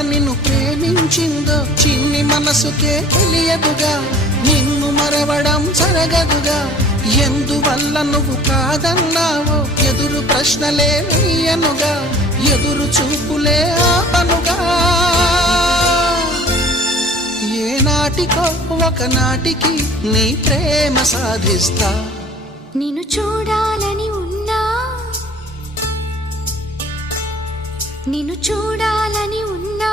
నిన్ను ప్రేమించిందో చిన్ని మనసుకే తెలియదుగా, నిన్ను మరవడం జరగదుగా. ఎందువల్ల నువ్వు కాదన్నావో ఎదురు ప్రశ్నలే వేయనుగా, ఎదురు చూపులే ఆపనుగా. ఏనాటికో ఒకనాటికి నీ ప్రేమ సాధిస్తా. నిన్ను చూడాలని ఉన్నా, నిన్ను చూడాలని ఉన్నా